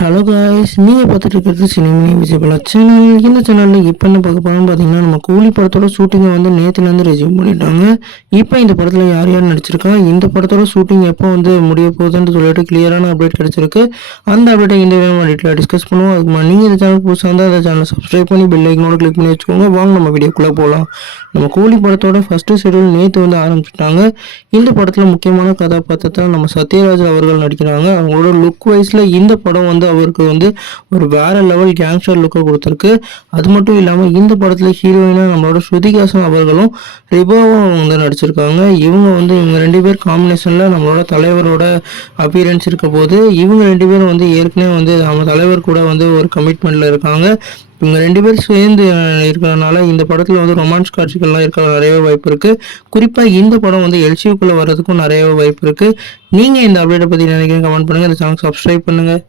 Hello guys, நீங்கள் பார்த்துட்டு இருக்கிறது சினிமணி விஜயபாலா சேனல். இந்த சேனலில் இப்போ என்ன பார்க்க போகிறோம்னு பார்த்தீங்கன்னா, நம்ம கூலி படத்தோட ஷூட்டிங்கை வந்து நேற்றுலேருந்து ரெஸ்யூம் பண்ணிட்டாங்க. இப்போ இந்த படத்தில் யார் யார் நடிச்சிருக்கா, இந்த படத்தோட ஷூட்டிங் எப்போ வந்து முடிய போகுதுன்னு சொல்லிட்டு கிளியரான அப்டேட் கிடச்சிருக்கு. அந்த அப்டேட்டை இந்த வீடியோ டிஸ்கஸ் பண்ணுவோம். அதுக்கு நீங்கள் இந்த சேனல் புதுசாக இருந்தால் அந்த சேனலை சப்ஸ்கிரைப் பண்ணி பெல் ஐக்கனோட கிளிக் பண்ணி வச்சுக்கோங்க. வாங்க நம்ம வீடியோக்குள்ளே போகலாம். நம்ம கூலி படத்தோட ஃபஸ்ட்டு ஷெடியூல் நேற்று வந்து ஆரம்பிச்சிட்டாங்க. இந்த படத்தில் முக்கியமான கதாபாத்திரத்தில் நம்ம சத்யராஜ் அவர்கள் நடிக்கிறாங்க. அவங்களோட லுக் வைஸில் இந்த படம் வந்து அவருக்கு வந்து ஒரு வேற லெவல் கேங்ஸ்டர் லுக்கை கொடுத்துருக்கு. அது மட்டும் இல்லாமல் இந்த படத்தில் ஹீரோயினாக நம்மளோட ஸ்ருதிகாசன் அவர்களும் ரிபாவும் வந்து நடிச்சிருக்காங்க. இவங்க ரெண்டு பேர் காம்பினேஷனில் நம்மளோட தலைவரோட அப்பியரன்ஸ் இருக்க போது இவங்க ரெண்டு பேரும் வந்து ஏற்கனவே வந்து நம்ம தலைவர் கூட வந்து ஒரு கமிட்மெண்ட்டில் இருக்காங்க. இவங்க ரெண்டு பேரும் சேர்ந்து இருக்கிறதுனால இந்த படத்தில் வந்து ரொமான்ஸ் காட்சிகள்லாம் இருக்க நிறையவே வாய்ப்பு இருக்குது. குறிப்பாக இந்த படம் வந்து எல்சியூக்குள்ளே வர்றதுக்கும் நிறையவே வாய்ப்பு இருக்குது. நீங்கள் இந்த அப்டேட்டை பற்றி நினைக்கிறீங்க கமெண்ட் பண்ணுங்கள். இந்த சேனல் சப்ஸ்கிரைப் பண்ணுங்கள்.